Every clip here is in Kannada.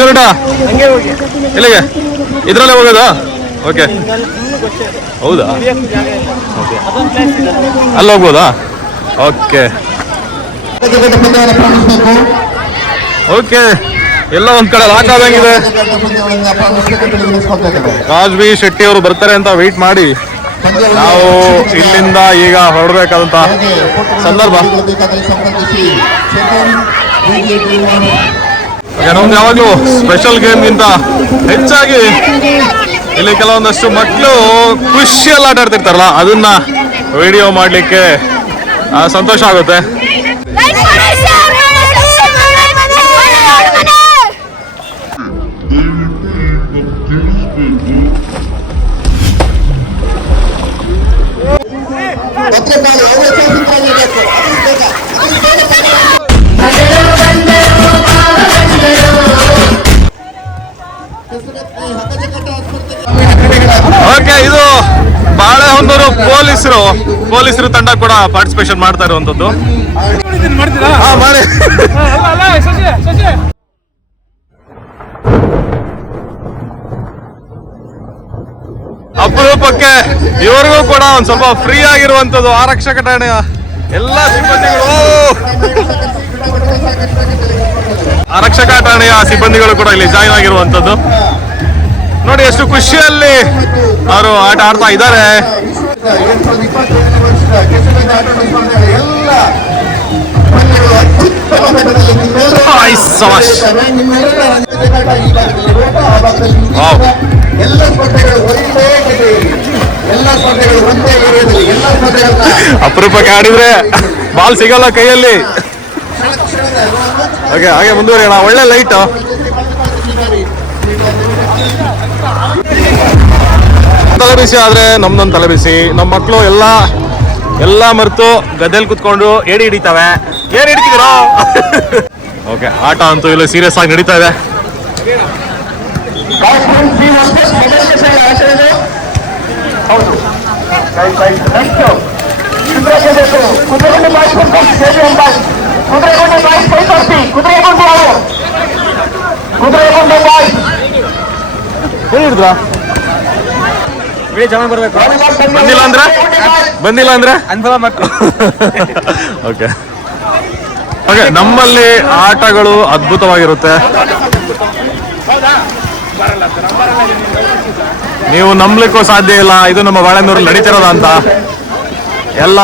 ಶೂರಿಟ ಎಲ್ಲಿಗೆ ಇದ್ರಲ್ಲೇ ಹೋಗೋದಾ? ಓಕೆ ಹೌದಾ? ಅಲ್ಲಿ ಹೋಗ್ಬೋದಾ? ಓಕೆ ಓಕೆ ಎಲ್ಲ ಒಂದ್ ಕಡೆ ಲಾಕ್ ಆದಂಗಿದೆ. ಶೆಟ್ಟಿ ಅವರು ಬರ್ತಾರೆ ಅಂತ ವೆಯ್ಟ್ ಮಾಡಿ. ನಾವು ಇಲ್ಲಿಂದ ಈಗ ಹೊರಡಬೇಕಾದಂತ ಸಂದರ್ಭ. ಓಕೆ, ಯಾವಾಗಲೂ ಸ್ಪೆಷಲ್ ಗೇಮ್ಗಿಂತ ಹೆಚ್ಚಾಗಿ ಇಲ್ಲಿ ಕೆಲವೊಂದಷ್ಟು ಮಕ್ಕಳು ಖುಷಿಯಲ್ಲಿ ಆಟ ಆಡ್ತಿರ್ತಾರಲ್ಲ ಅದನ್ನ ವಿಡಿಯೋ ಮಾಡಲಿಕ್ಕೆ ಸಂತೋಷ ಆಗುತ್ತೆ. ಪೊಲೀಸರು ಪೊಲೀಸರು ತಂಡ ಕೂಡ ಪಾರ್ಟಿಸಿಪೇಷನ್ ಮಾಡ್ತಾ ಇರುವಂತದ್ದು. ಅಪರೂಪಕ್ಕೆ ಇವರಿಗೂ ಕೂಡ ಒಂದ್ ಸ್ವಲ್ಪ ಫ್ರೀ ಆಗಿರುವಂತದ್ದು ಆರಕ್ಷಕ ಠಾಣೆಯ ಎಲ್ಲ ಸಿಬ್ಬಂದಿಗಳು. ಆರಕ್ಷಕ ಠಾಣೆಯ ಸಿಬ್ಬಂದಿಗಳು ಕೂಡ ಇಲ್ಲಿ ಜಾಯಿನ್ ಆಗಿರುವಂತದ್ದು. ನೋಡಿ ಎಷ್ಟು ಖುಷಿಯಲ್ಲಿ ಅವರು ಆಟ ಆಡ್ತಾ ಇದ್ದಾರೆ. ಅಪರೂಪಕ್ಕೆ ಆಡಿದ್ರೆ ಬಾಲ್ ಸಿಗಲ್ಲ ಕೈಯಲ್ಲಿ. ಹಾಗೆ ಹಾಗೆ ಎಲ್ಲ ಒಳ್ಳೆ ಅತ್ಯುತ್ತಮ ತಲೆಬಿಸಿ ಆದ್ರೆ ನಮ್ದೊಂದು ತಲೆಬಿಸಿ. ನಮ್ಮ ಮಕ್ಕಳು ಎಲ್ಲ ಎಲ್ಲ ಮರೆತು ಗದ್ದೆಲ್ ಕುತ್ಕೊಂಡು ಏಡಿ ಹಿಡಿತಾವೆ. ಏನ್ ಹಿಡಿತಿದ್ದೀರೋ? ಓಕೆ ಆಟ ಅಂತೂ ಇಲ್ಲ ಸೀರಿಯಸ್ ಆಗಿ ನಡೀತಾ ಇದೆ. ನೆಕ್ಸ್ಟ್ ಬಂದಿಲ್ಲ ಅಂದ್ರೆ? ಬಂದಿಲ್ಲ ಅಂದ್ರೆ? ಓಕೆ ಓಕೆ ನಮ್ಮಲ್ಲಿ ಆಟಗಳು ಅದ್ಭುತವಾಗಿರುತ್ತೆ. ನೀವು ನಂಬಲಿಕ್ಕೂ ಸಾಧ್ಯ ಇಲ್ಲ ಇದು ನಮ್ಮ ಬಾಳೆನೂರಲ್ಲಿ ನಡೀತಿರೋದ ಅಂತ. ಎಲ್ಲ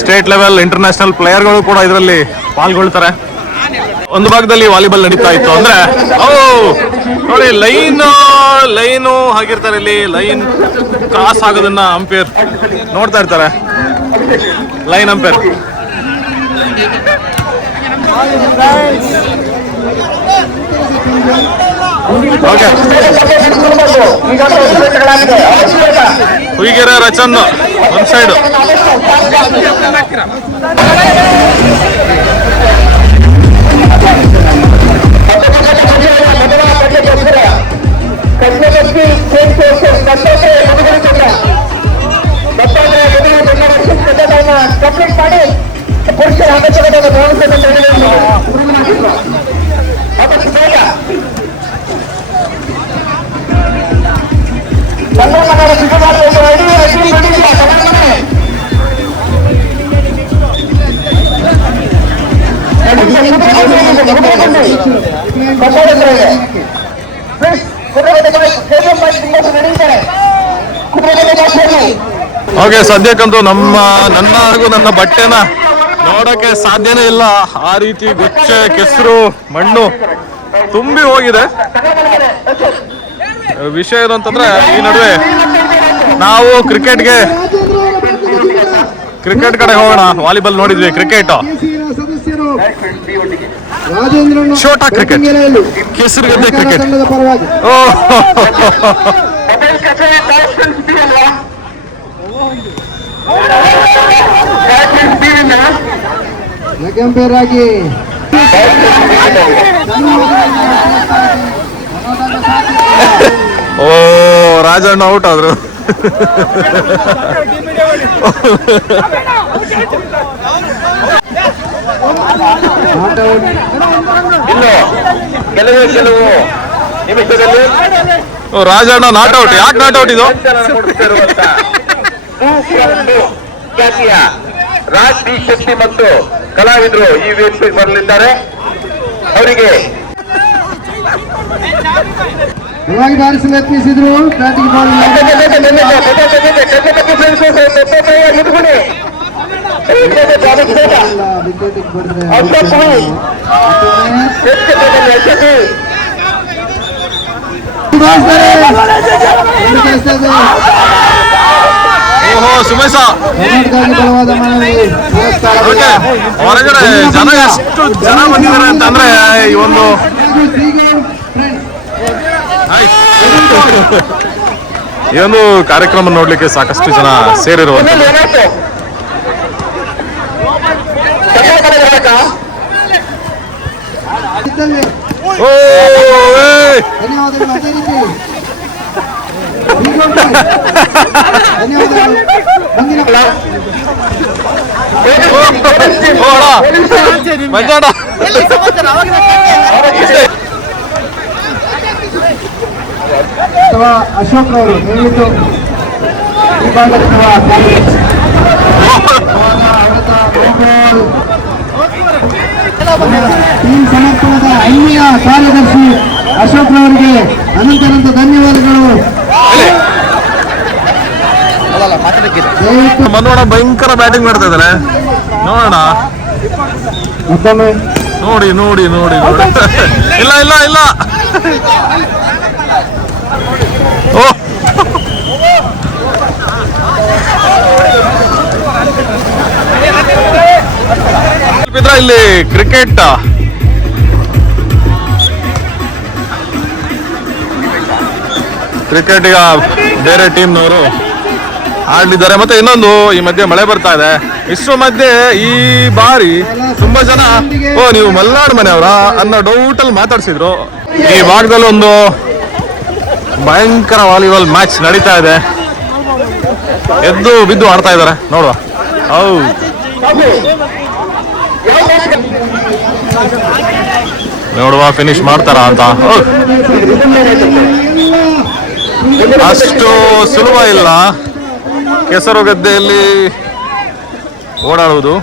ಸ್ಟೇಟ್ ಲೆವೆಲ್ ಇಂಟರ್ನ್ಯಾಷನಲ್ ಪ್ಲೇಯರ್ಗಳು ಕೂಡ ಇದರಲ್ಲಿ ಪಾಲ್ಗೊಳ್ತಾರೆ. ಒಂದು ಭಾಗದಲ್ಲಿ ವಾಲಿಬಾಲ್ ನಡೀತಾ ಇತ್ತು ಅಂದ್ರೆ, ಓ, ನೋಡಿ, ಲೈನ್, ಲೈನು ಹಾಕಿರ್ತಾರೆ ಇಲ್ಲಿ. ಲೈನ್ ಕ್ರಾಸ್ ಆಗೋದನ್ನ ಅಂಪೇರ್ ನೋಡ್ತಾ ಇರ್ತಾರೆ. ಲೈನ್ ಅಂಪೇರ್ ಹುಯಿಗೆರೆ ರಚನ್, ಒಂದ್ ಸೈಡ್ ಕಂಪ್ಲೀಟ್ ಮಾಡಿ ಪುರುಷರ ಅಗತ್ಯವನ್ನು ಗೌರವಿಸಬೇಕಂತ ಹೇಳಿ ಅದಕ್ಕೆ ಬೇಗ ಚಂದ್ರಮಂಡಲ ಸಿದ್ಧವಾದ ಒಂದು ಅಡಿ ಅಡಿ ಬಿಡಿಲ್ಲ ಚಂದ್ರಮನೆ ಓಕೆ ಸದ್ಯಕ್ಕಂತೂ ನಮ್ಮ, ನನ್ನ ಹಾಗೂ ನನ್ನ ಬಟ್ಟೆನ ನೋಡಕ್ಕೆ ಸಾಧ್ಯನೇ ಇಲ್ಲ. ಆ ರೀತಿ ಗುಚ್ಚೆ, ಕೆಸರು, ಮಣ್ಣು ತುಂಬಿ ಹೋಗಿದೆ. ವಿಷಯ ಏನು ಅಂತಂದ್ರೆ, ಈ ನಡುವೆ ನಾವು ಕ್ರಿಕೆಟ್ಗೆ, ಕ್ರಿಕೆಟ್ ಕಡೆ ಹೋಗೋಣ. ವಾಲಿಬಾಲ್ ನೋಡಿದ್ವಿ, ಕ್ರಿಕೆಟ್. ಶೋಟಾ ಕ್ರಿಕೆಟ್ ಬೆಂಗರೆಯಲು ಕೆಸರು ಗದ್ದೆ ಸರ್ಕಾರ ಕ್ರಿಕೆಟ್ ತಂಡದ ಪರವಾಗಿ ಓ ಕಂಪೇರ್ ಆಗಿ ಓ ರಾಜಣ್ಣ ಔಟ್ ಆದ್ರು ಆಟ ಇನ್ನು ಕೆಲವೇ ಕೆಲವು ನಿಮಿಷದಲ್ಲಿ ರಾಜಣ್ಣ ನಾಟ್ಔಟ್ ಯಾಕೆ ನಾಟ್ಔಟ್ ಇದು ಖ್ಯಾತಿಯ ರಾಜ್ ಡಿ ಶೆಟ್ಟಿ ಮತ್ತು ಕಲಾವಿದರು ಈ ವೇದಿಕೆಗೆ ಬರಲಿದ್ದಾರೆ ಅವರಿಗೆ ಯತ್ನಿಸಿದ್ರು ಬ್ಯಾಟಿಂಗ್ ಬಾಲ್ ವಿಕೆಟ್ ಬಡಿದ್ರೆ ಓಹೋ ಸುಮೇಶ ಹೊರಗಡೆ ಜನ ಎಷ್ಟು ಜನ ಬಂದಿದ್ದಾರೆ ಅಂತಂದ್ರೆ ಈ ಒಂದು. ಈ ಒಂದು ಕಾರ್ಯಕ್ರಮ ನೋಡ್ಲಿಕ್ಕೆ ಸಾಕಷ್ಟು ಜನ ಸೇರಿರುವಂತದ್ದು ಇದ್ದಲ್ಲಿ ಓ ಏಯ್! ಧನ್ಯವಾದಗಳು ಅದೇ ರೀತಿ ಹೀಗೊಂದು ಧನ್ಯವಾದಗಳು ಮುಂದಿನ ಓ, ಅಣ್ಣ. ಮಂಜಣ್ಣ. ಅಥವಾ ಅಶೋಕ್ ಅವರು ದಯವಿಟ್ಟು ಈ ಭಾಗದಲ್ಲಿರುವ ಟೀಮ್ ಅನ್ಯ ಕಾರ್ಯದರ್ಶಿ ಅಶೋಕ್ ಅವರಿಗೆ ಅನಂತನಂತ ಧನ್ಯವಾದಗಳು. ಮನೋಣ ಭಯಂಕರ ಬ್ಯಾಟಿಂಗ್ ಮಾಡ್ತಾ ಇದ್ದಾರೆ ನೋಡೋಣ. ಮತ್ತೊಮ್ಮೆ. ನೋಡಿ ನೋಡಿ ನೋಡಿ ನೋಡಿ. ಇಲ್ಲ ಇಲ್ಲ ಇಲ್ಲ. ಓ. ಇಲ್ಲಿ ಕ್ರಿಕೆಟ್ ಕ್ರಿಕೆಟ್ ಈಗ ಬೇರೆ ಟೀಮ್ನವರು ಆಡ್ಲಿದ್ದಾರೆ. ಮತ್ತೆ ಇನ್ನೊಂದು ಈ ಮಧ್ಯೆ ಮಳೆ ಬರ್ತಾ ಇದೆ. ಇಷ್ಟು ಮಧ್ಯೆ ಈ ಬಾರಿ ತುಂಬಾ ಜನ, ಓ, ನೀವು ಮಲ್ನಾಡ್ ಮನೆಯವರ ಅನ್ನೋ ಡೌಟ್ ಅಲ್ಲಿ ಮಾತಾಡ್ಸಿದ್ರು. ಈ ಭಾಗದಲ್ಲಿ ಒಂದು ಭಯಂಕರ ವಾಲಿಬಾಲ್ ಮ್ಯಾಚ್ ನಡೀತಾ ಇದೆ. ಎದ್ದು ಬಿದ್ದು ಆಡ್ತಾ ಇದ್ದಾರೆ. ನೋಡುವ. ಹೌ ನೋಡುವ ಫಿನಿಶ್ ಮಾಡ್ತಾರ ಅಂತ. ಅಷ್ಟು ಸುಲಭ ಇಲ್ಲ. ಕೆಸರು ಗದ್ದೆಯಲ್ಲಿ ಓಡಾಡುವುದು.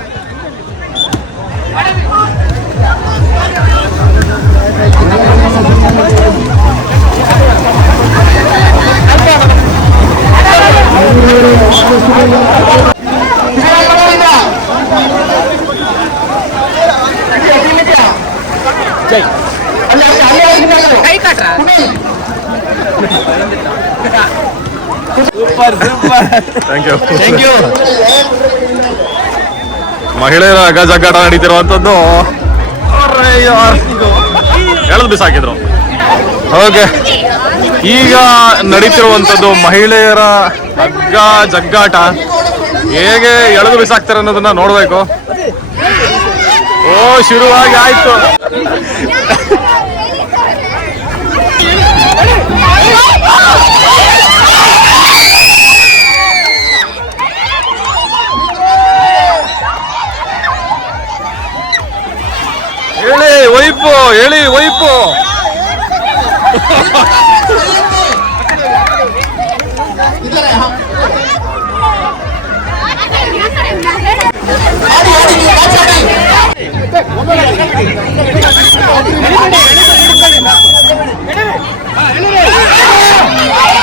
ಥ್ಯಾಂಕ್ ಯು ಥ್ಯಾಂಕ್ ಯು ಮಹಿಳೆಯರ ಗಜಗಾಟ ನಡೀತಿರುವಂತದ್ದು ಎಳೆದು ಬಿಸಾಕಿದ್ರು. ಓಕೆ ಈಗ ನಡೀತಿರುವಂತದ್ದು ಮಹಿಳೆಯರ ಹಗ್ಗ ಜಗ್ಗಾಟ ಹೇಗೆ ಎಳೆದು ಬಿಸಾಕ್ತಾರೆ ಅನ್ನೋದನ್ನ ನೋಡ್ಬೇಕು. ಓ ಶುರುವಾಗಿ ಆಯ್ತು. ಹೇಳಿ ವೈಪು ಹೇಳಿ ವೈಪು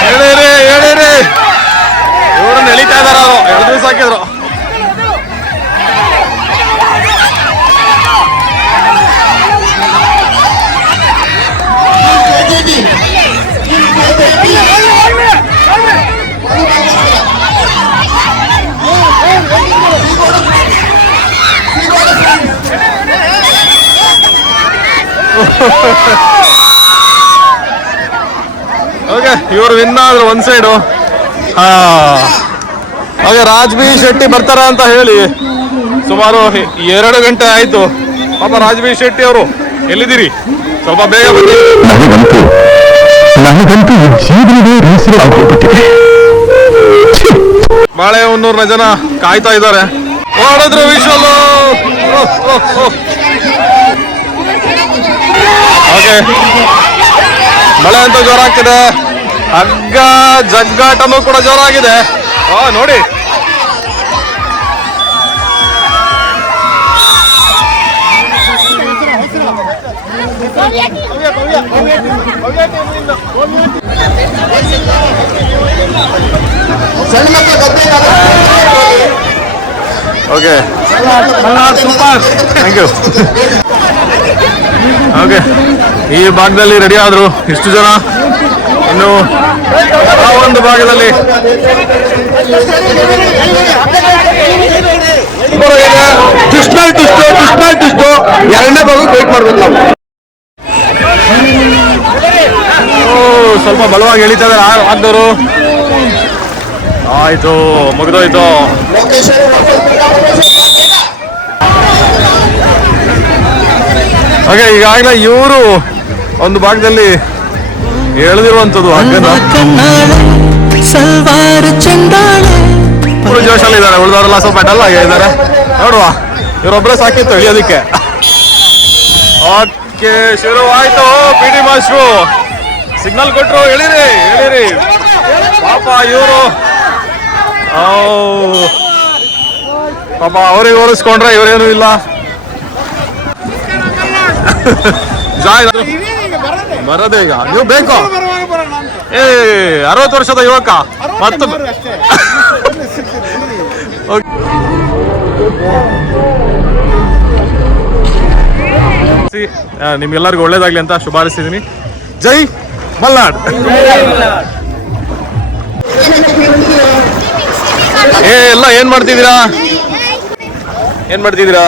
ಹೇಳಿರಿ ಇವ್ರನ್ನ ಎಳಿತಾ ಇದಾರ ಎರಡು ದಿವಸ ಹಾಕಿದ್ರು. ಓಕೆ ಇವರು ವಿನ್ ಆದ್ರು ಒಂದ್ ಸೈಡು ಹಾ. ಹಾಗೆ ರಾಜ್ಬಿ ಶೆಟ್ಟಿ ಬರ್ತಾರ ಅಂತ ಹೇಳಿ ಸುಮಾರು ಎರಡು ಗಂಟೆ ಆಯ್ತು. ಪಾಪ ರಾಜ್ಬಿ ಶೆಟ್ಟಿ ಅವರು, ಎಲ್ಲಿದ್ದೀರಿ? ಸ್ವಲ್ಪ ಬೇಗ ಬನ್ನಿ. ಆಗೋಗ್ಬಿಟ್ಟಿದೆ ಬಾಳೆಹೊನ್ನೂರ್ನ ಜನ ಕಾಯ್ತಾ ಇದ್ದಾರೆ. ಓಡಿದ್ರು ವಿಶ್ವಲ್ ಓಕೆ ಮಳೆ ಅಂತ ಜೋರಾಗ್ತಿದೆ. ಹಗ್ಗ ಜಗ್ಗಾಟನೂ ಕೂಡ ಜೋರಾಗಿದೆ. ಆ ನೋಡಿ. ಸಣ್ಣ ಮಕ್ಕಳ ಗದ್ದೆ okay super thank you okay ಈ ಭಾಗದಲ್ಲಿ ರೆಡಿ ಆದ್ರು ಇಷ್ಟು ಜನ. ಇನ್ನು ಆ ಒಂದು ಭಾಗದಲ್ಲಿ ಮೇಲೆ ಮೇಲೆ ಎರಡನೇ ಭಾಗ ವೇಟ್ ಮಾಡ್ಬೇಕು ನಾವು. ಸ್ವಲ್ಪ ಬಲವಾಗಿ ಎಳಿತಾ ಇದ್ದಾರೆ ಆಗ್ದವರು ಆಯ್ತು ಮುಗಿದೋಯ್ತು. ಓಕೆ, ಈಗಾಗಲೇ ಇವರು ಒಂದು ಭಾಗದಲ್ಲಿ ಎಳೆದಿರುವಂಥದ್ದು ಚಂದಾಳೆ ಜೋಶಲ್ಲಿ ಇದ್ದಾರೆ ಉಳಿದವರೆಲ್ಲ ಸ್ವಲ್ಪ ಡಲ್ ಆಗಿ ಇದ್ದಾರೆ. ನೋಡುವ ಇವರೊಬ್ಬರೇ ಸಾಕಿತ್ತು ಇಳಿಯೋದಕ್ಕೆ ಓಕೆ ಶುರು ಪಿ ಡಿ ಮಾಸ್ಟ್ರು, ಸಿಗ್ನಲ್ ಕೊಟ್ಟರು ಎಳಿರಿ ಎಳಿರಿ. ಪಾಪ ಇವರು. ಪಾಪ ಅವ್ರಿಗೆ ಓಡಿಸ್ಕೊಂಡ್ರೆ ಇವರೇನು ಇಲ್ಲ. ಬರೋದೇ ಈಗ. ನೀವು ಬೇಕು. ಏ ಅರವತ್ತು ವರ್ಷದ ಯುವಕ. ಮತ್ತು ನಿಮ್ಗೆಲ್ಲರಿಗೂ ಒಳ್ಳೇದಾಗ್ಲಿ ಅಂತ ಶುಭ ಜೈ ಮಲ್ನಾಡ್. ಏ, ಎಲ್ಲ ಏನ್ ಮಾಡ್ತಿದ್ದೀರಾ? ಏನ್ ಮಾಡ್ತಿದ್ದೀರಾ?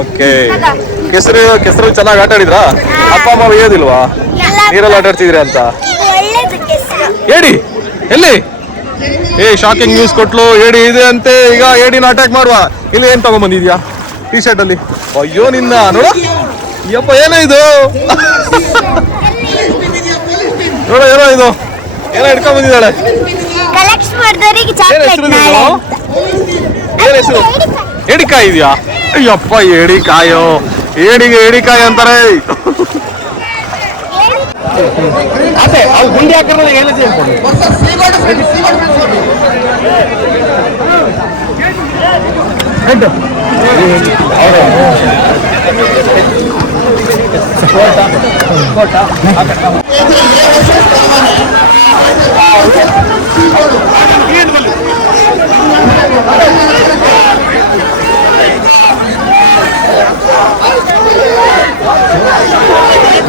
ಓಕೆ. ಕೆಸರು ಕೆಸರು ಚೆನ್ನಾಗಿ ಆಟ ಆಡಿದ್ರಾ? ಅಪ್ಪ ಅಮ್ಮ ಒಯ್ಯೋದಿಲ್ವಾ? ನೀರಲ್ಲಿ ಆಟ ಆಡ್ತಿದ್ರಿ ಅಂತ? ಹೇಳಿ ಎಲ್ಲಿ? ಏ ಶಾಕಿಂಗ್ ನ್ಯೂಸ್ ಕೊಟ್ಲು. ಏಡಿ ಇದೆ ಅಂತೆ. ಈಗ ಏಡಿನ ಅಟ್ಯಾಕ್ ಮಾಡುವ. ಇಲ್ಲಿ ಏನ್ ತಗೊಂಡ್ಬಂದಿದ್ಯಾ ಟಿ ಶರ್ಟ್ ಅಲ್ಲಿ. ಅಯ್ಯೋ ನಿನ್ನ. ನೋಡ. ಯಪ್ಪ ಏನೋ ಇದು? ನೋಡ ಏನೋ ಇದು? ಏನೋ ಹಿಡ್ಕೊಂಡ್ ಬಂದಿದ್ದಾಳೆ ಏನ್ ಹೆಸರು ಏಡಿಕಾಯಿ ಇದೆಯಾ? ಅಯ್ಯಪ್ಪ ಎಡಿಕಾಯೋ ಏಡಿಗೆ ಏಡಿಕಾಯಿ ಅಂತಾರೆ.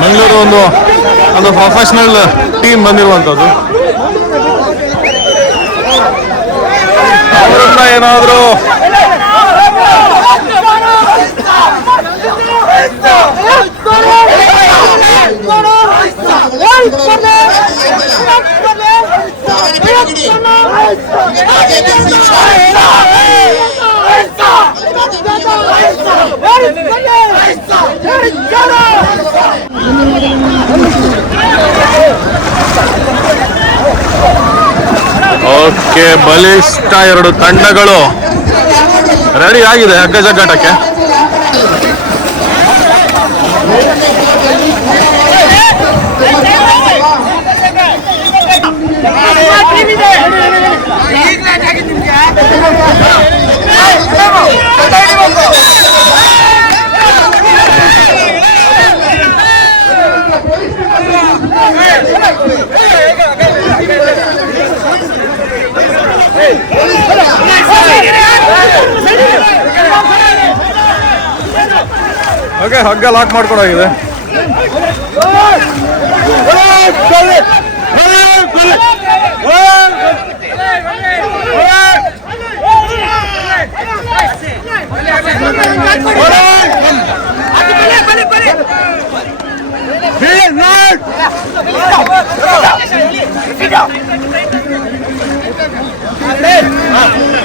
ಮಂಗಳೂರು ಒಂದು ಒಂದು ಪ್ರೊಫೆಷನಲ್ ಟೀಮ್ ಬಂದಿರುವಂಥದ್ದು. ಅವರನ್ನ ಏನಾದರೂ ಓಕೆ ಬಲಿಷ್ಠ ಎರಡು ತಂಡಗಳು. ರೆಡಿ ಆಗಿದೆ ಹಗ್ಗ ಓಕೆ ಹಗ್ಗ ಲಾಕ್ ಮಾಡ್ಕೊಡೋಗಿದೆ Hey!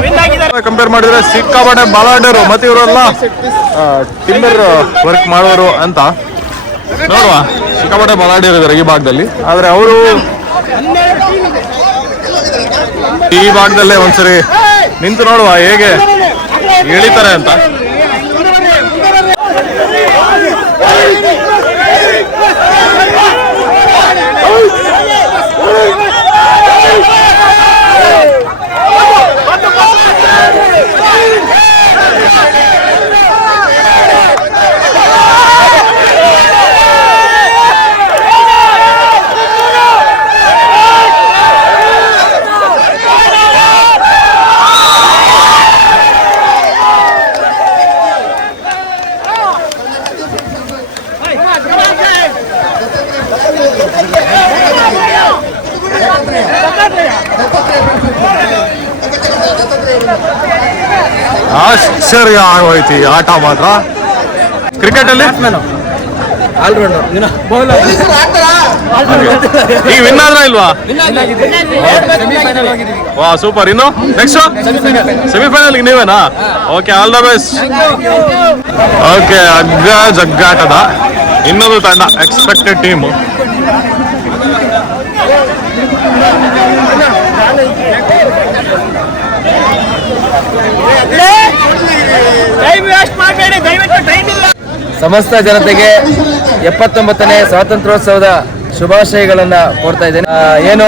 ಮಿಸ್ ಆಗಿದ್ರಲ್ಲ ಕಂಪೇರ್ ಮಾಡಿದ್ರೆ ಸಿಕ್ಕಾಪಟ್ಟೆ ಬಾಲಾಡರು ಮತ್ತೆ ಇವರೆಲ್ಲ ಟಿಂಬರ್ ವರ್ಕ್ ಮಾಡೋರು ಅಂತ. ನೋಡುವ ಸಿಕ್ಕಾಪಟ್ಟೆ ಬಾಲಾಡಿಯರು ಇದ್ದಾರೆ ಈ ಭಾಗದಲ್ಲಿ. ಆದ್ರೆ ಅವರು ಈ ಭಾಗದಲ್ಲೇ ಒಂದ್ಸರಿ ನಿಂತು ನೋಡುವ ಹೇಗೆ ಎಳಿತಾರೆ ಅಂತ. ಆಶ್ಚರ್ಯ ಆಗೋಯ್ತು ಈ ಆಟ ಮಾತ್ರ. ಕ್ರಿಕೆಟ್ ಅಲ್ಲಿ? ಈಗ ವಿನ್ ಆದ್ರ ಇಲ್ವಾ? ವಾ ಸೂಪರ್ ಇನ್ನು next semifinal ನೀವೇನಾ? Okay all the best okay ಅಗ್ಗ ಜಗ್ಗಾಟದ ಇನ್ನೊಂದು ತಂಡ ಎಕ್ಸ್ಪೆಕ್ಟೆಡ್ ಟೀಮ್ ಸಮಸ್ತ ಜನತೆಗೆ ಎಪ್ಪತ್ತೊಂಬತ್ತನೇ ಸ್ವಾತಂತ್ರ್ಯೋತ್ಸವದ ಶುಭಾಶಯಗಳನ್ನು ಕೋರ್ತಾ ಇದ್ದೇನೆ. ಏನು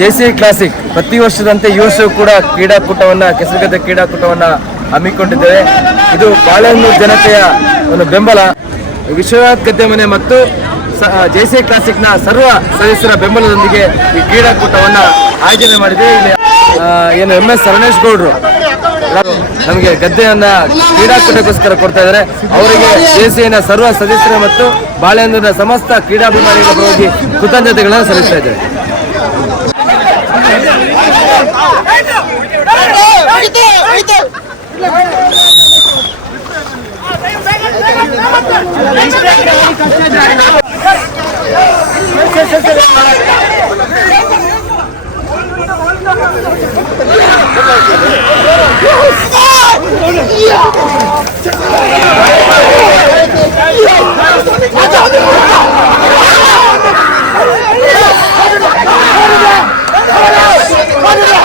ಜೆ ಸಿ ಕ್ಲಾಸಿಕ್ ಪ್ರತಿ ವರ್ಷದಂತೆ ಈ ವರ್ಷವೂ ಕೂಡ ಕ್ರೀಡಾಕೂಟವನ್ನು, ಕೆಸರುಗದ್ದೆ ಕ್ರೀಡಾಕೂಟವನ್ನು ಹಮ್ಮಿಕೊಂಡಿದ್ದೇವೆ. ಇದು ಬಾಳೆಹಣ್ಣು ಜನತೆಯ ಒಂದು ಬೆಂಬಲ. ವಿಶ್ವನಾಥ್ ಗದ್ದೆ ಮನೆ ಮತ್ತು ಜೆ ಸಿ ಕ್ಲಾಸಿಕ್ನ ಸರ್ವ ಸದಸ್ಯರ ಬೆಂಬಲದೊಂದಿಗೆ ಈ ಕ್ರೀಡಾಕೂಟವನ್ನು ಆಯೋಜನೆ ಮಾಡಿದೆ. ಇಲ್ಲಿ ಏನು ಎಂ ಎಸ್ ಸರಣೇಶ್ ಗೌಡ್ರು ನಮಗೆ ಗದ್ದೆಯನ್ನ ಕ್ರೀಡಾಕೂಟಕ್ಕೋಸ್ಕರ ಕೊಡ್ತಾ ಇದ್ದಾರೆ. ಅವರಿಗೆ ಜೆಸಿನ ಸರ್ವ ಸದಸ್ಯರ ಮತ್ತು ಬಾಳೆಹಂದೂರಿನ ಸಮಸ್ತ ಕ್ರೀಡಾಭಿಮಾನಿಗಳ ಪರವಾಗಿ ಕೃತಜ್ಞತೆಗಳನ್ನು ಸಲ್ಲಿಸ್ತಾ 가자! 가자! 가자! 가자!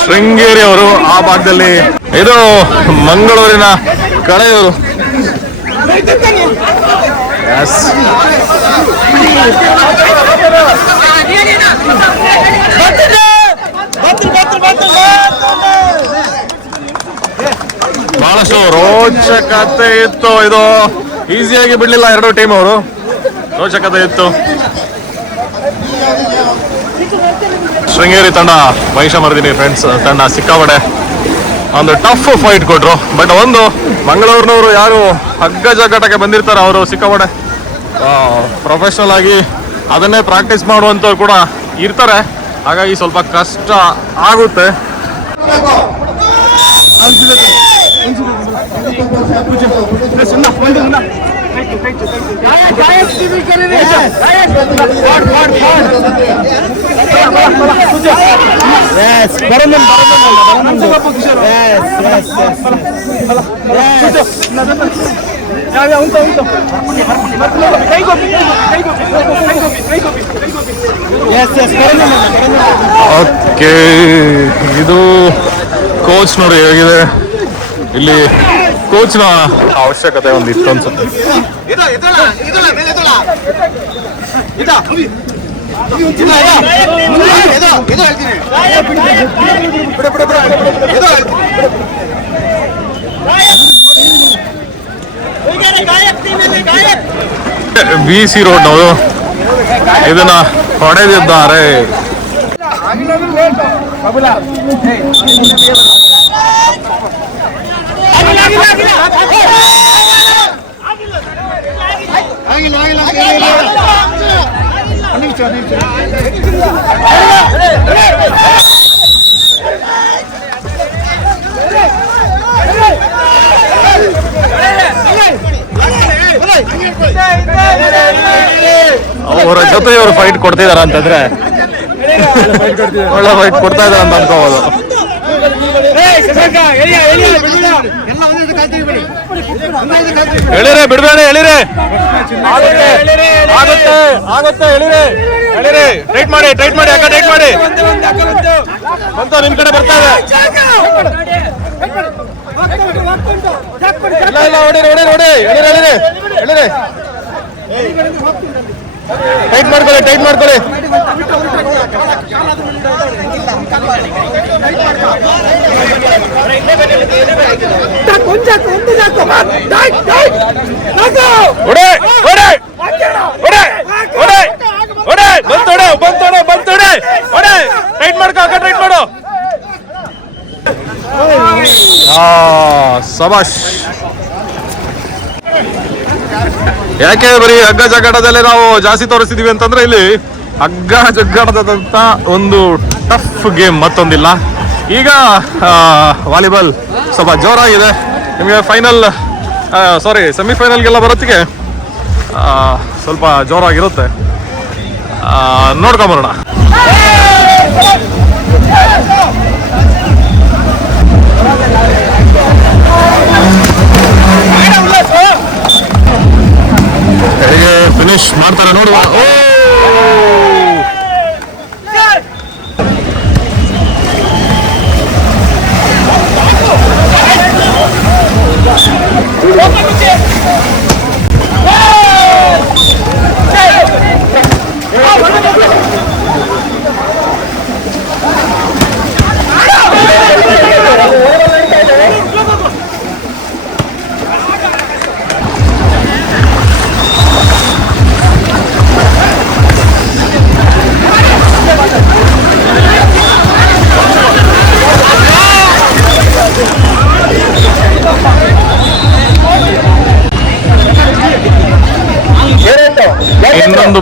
ಶೃಂಗೇರಿ ಅವರು ಆ ಭಾಗದಲ್ಲಿ ಇದು ಮಂಗಳೂರಿನ ಕಳೆಯೂರು. ಬಹಳಷ್ಟು ರೋಚಕತೆ ಇತ್ತು. ಇದು ಈಸಿಯಾಗಿ ಬಿಡ್ಲಿಲ್ಲ ಎರಡು ಟೀಮ್ ಅವರು. ರೋಚಕತೆ ಇತ್ತು. ಶೃಂಗೇರಿ ತಂಡ ಮಹಿಷಮರ್ದಿನಿ ಫ್ರೆಂಡ್ಸ್ ತಂಡ ಸಿಕ್ಕಾಪಡೆ. ಒಂದು ಟಫ್ ಫೈಟ್ ಕೊಟ್ರು ಬಟ್ ಒಂದು ಮಂಗಳೂರಿನವರು ಯಾರು ಹಗ್ಗ ಜಗ್ಗಾಟಕ್ಕೆ ಬಂದಿರ್ತಾರೆ ಅವರು ಸಿಕ್ಕಾಪಡೆ ಪ್ರೊಫೆಷ್ನಲ್ ಆಗಿ ಅದನ್ನೇ ಪ್ರಾಕ್ಟೀಸ್ ಮಾಡುವಂಥವ್ರು ಕೂಡ ಇರ್ತಾರೆ ಹಾಗಾಗಿ ಸ್ವಲ್ಪ ಕಷ್ಟ ಆಗುತ್ತೆ ಓಕೆ ಇದು ಕೋಚ್ ನೋಡಿ ಹೇಗಿದೆ. ಇಲ್ಲಿ ಕೋಚ್ನ ಅವಶ್ಯಕತೆ ಒಂದು ಇತ್ತು ಅನ್ಸುತ್ತೆ. ಬಿ ಸಿ ರೋಡ್ ಅವರು ಇದನ್ನ ಹೊಡೆದಿದ್ದಾರೆ. ಅವರ ಜೊತೆ ಇವರು ಫೈಟ್ ಕೊಡ್ತಿದಾರ ಅಂತಂದ್ರೆ ಒಳ್ಳೆ ಫೈಟ್ ಕೊಡ್ತಾ ಇದಾರೆ ಅಂತ ಅನ್ಕೋಬಹುದು ಎಳಿರೆ, ಬಿಡಬೇಡ, ಎಳಿರೆ. ಆಗುತ್ತೆ ಆಗುತ್ತೆ ಎಳಿರೆ. ಎಳಿರೆ, ಟೈಟ್ ಮಾಡಿ ಟೈಟ್ ಮಾಡಿ, ಅಕ್ಕ, ಟೈಟ್ ಮಾಡಿ. ಅಂತ ನಿಮ್ ಕಡೆ ಬರ್ತಾ ಇದೆ. ಇಲ್ಲ ಇಲ್ಲ ಹೊಡಿರಿ ಹೊಡಿರಿ ಹೊಡಿ. ಟೈಟ್ ಮಾಡ್ಕೊಳ್ಳಿ ಟೈಟ್ ಮಾಡ್ಕೊಳ್ಳಿ. ಯಾಕೆ ಬರೀ ಹಗ್ಗ ಜಗಾಟದಲ್ಲೇ ನಾವು ಜಾಸ್ತಿ ತೋರಿಸ್ತಿದೀವಿ ಅಂತಂದ್ರೆ ಇಲ್ಲಿ ಹಗ್ಗ ಜಗ್ಗಾಡದಂಥ ಒಂದು ಟಫ್ ಗೇಮ್ ಮತ್ತೊಂದಿಲ್ಲ. ಈಗ ವಾಲಿಬಾಲ್ ಸ್ವಲ್ಪ ಜೋರಾಗಿದೆ. ನಿಮಗೆ ಫೈನಲ್ ಸಾರಿ ಸೆಮಿಫೈನಲ್ಗೆಲ್ಲ ಬರೋತ್ತಿಗೆ ಸ್ವಲ್ಪ ಜೋರಾಗಿರುತ್ತೆ. ನೋಡ್ಕೊಂಬರೋಣ ಹೇಗೆ ಫಿನಿಶ್ ಮಾಡ್ತಾರೆ ನೋಡುವ. ಓ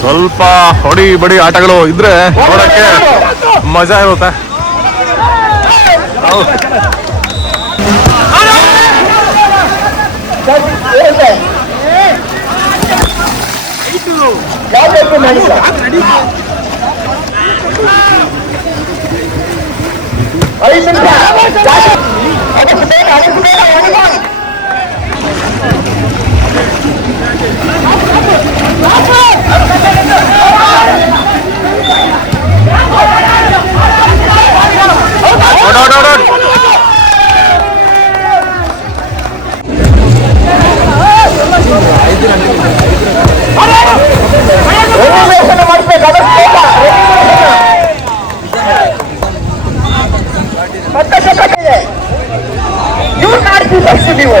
ಸ್ವಲ್ಪ ಹೊಡಿ ಬಡಿ ಆಟಗಳು ಇದ್ರೆ ನೋಡಕ್ಕೆ ಮಜಾ ಇರುತ್ತೆ ಹೌದು. ಓಡ್, ನೀವು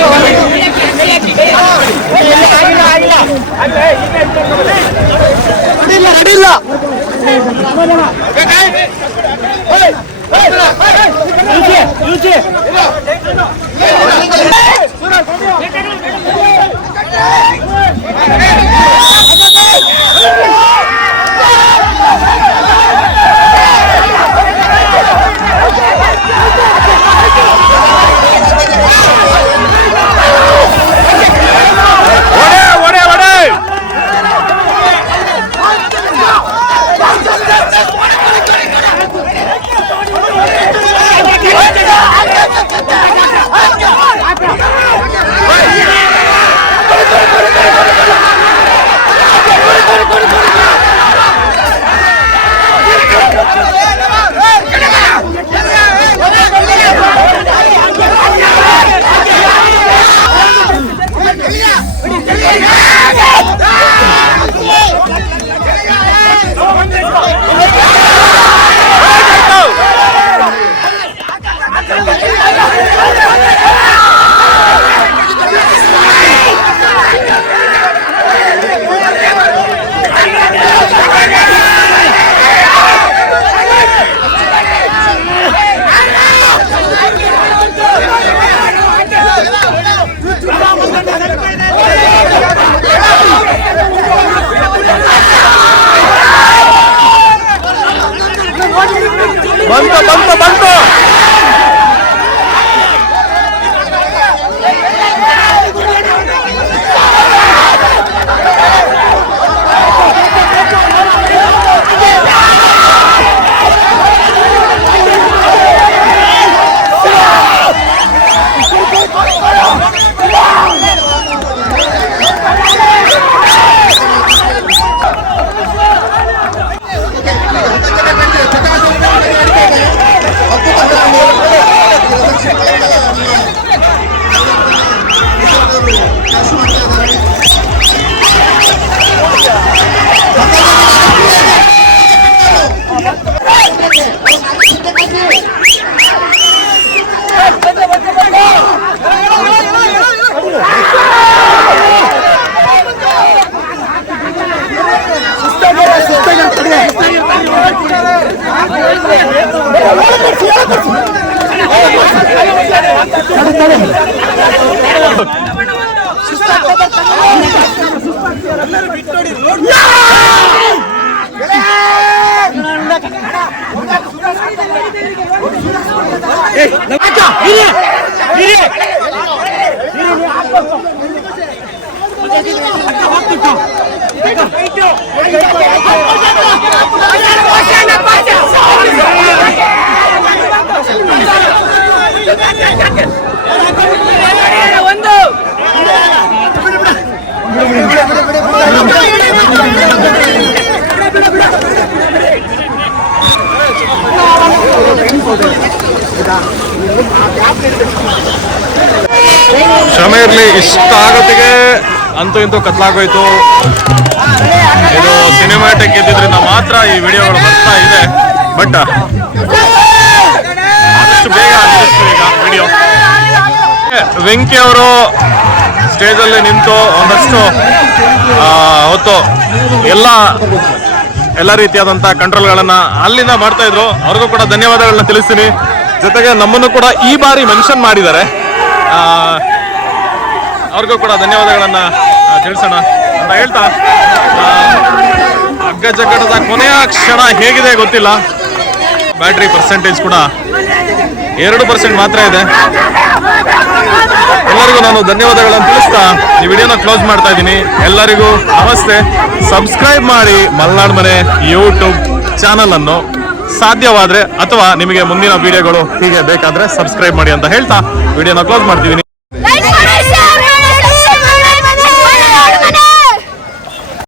ಇರಲಿ ಇಷ್ಟ ಆಗೋತ್ತಿಗೆ ಅಂತೂ ಇಂತೂ ಕತ್ಲಾಗೋಯ್ತು. ಇದು ಸಿನಿಮ್ಯಾಟಿಕ್ ಇದ್ದಿದ್ರಿಂದ ಮಾತ್ರ ಈ ವಿಡಿಯೋಗಳು ಬರ್ತಾ ಇದೆ. ಬಟ್ ಆದಷ್ಟು ಬೇಗ ವಿಡಿಯೋ. ವೆಂಕಿ ಅವರು ಸ್ಟೇಜಲ್ಲಿ ನಿಂತು ಒಂದಷ್ಟು ಹೊತ್ತು ಎಲ್ಲ ಎಲ್ಲ ರೀತಿಯಾದಂಥ ಕಂಟ್ರೋಲ್ಗಳನ್ನು ಅಲ್ಲಿಂದ ಮಾಡ್ತಾ ಇದ್ರು. ಅವ್ರಿಗೂ ಕೂಡ ಧನ್ಯವಾದಗಳನ್ನ ತಿಳಿಸ್ತೀನಿ. ಜೊತೆಗೆ ನಮ್ಮನ್ನು ಕೂಡ ಈ ಬಾರಿ ಮೆನ್ಷನ್ ಮಾಡಿದ್ದಾರೆ. ಅವ್ರಿಗೂ ಕೂಡ ಧನ್ಯವಾದಗಳನ್ನ ತಿಳಿಸೋಣ ಅಂತ ಹೇಳ್ತಾ. ಅಗ್ಗ ಜಗ್ಗಟದ ಕೊನೆಯ ಕ್ಷಣ ಹೇಗಿದೆ ಗೊತ್ತಿಲ್ಲ. ಬ್ಯಾಟ್ರಿ ಪರ್ಸೆಂಟೇಜ್ ಕೂಡ ಎರಡು ಪರ್ಸೆಂಟ್ ಮಾತ್ರ ಇದೆ. ಎಲ್ಲರಿಗೂ ನಾನು ಧನ್ಯವಾದಗಳನ್ನು ತಿಳಿಸ್ತಾ ಈ ವಿಡಿಯೋನ ಕ್ಲೋಸ್ ಮಾಡ್ತಾ ಇದ್ದೀನಿ. ಎಲ್ಲರಿಗೂ ನಮಸ್ತೆ. ಸಬ್ಸ್ಕ್ರೈಬ್ ಮಾಡಿ ಮಲ್ನಾಡ್ ಮನೆ ಯೂಟ್ಯೂಬ್ ಚಾನಲ್ ಅನ್ನು. ಸಾಧ್ಯವಾದ್ರೆ ಅಥವಾ ನಿಮಗೆ ಮುಂದಿನ ವಿಡಿಯೋಗಳು ಹೀಗೆ ಬೇಕಾದ್ರೆ ಸಬ್ಸ್ಕ್ರೈಬ್ ಮಾಡಿ ಅಂತ ಹೇಳ್ತಾ. ವಿಡಿಯೋನ ಕ್ಲೋಸ್ ಮಾಡ್ತೀವಿ.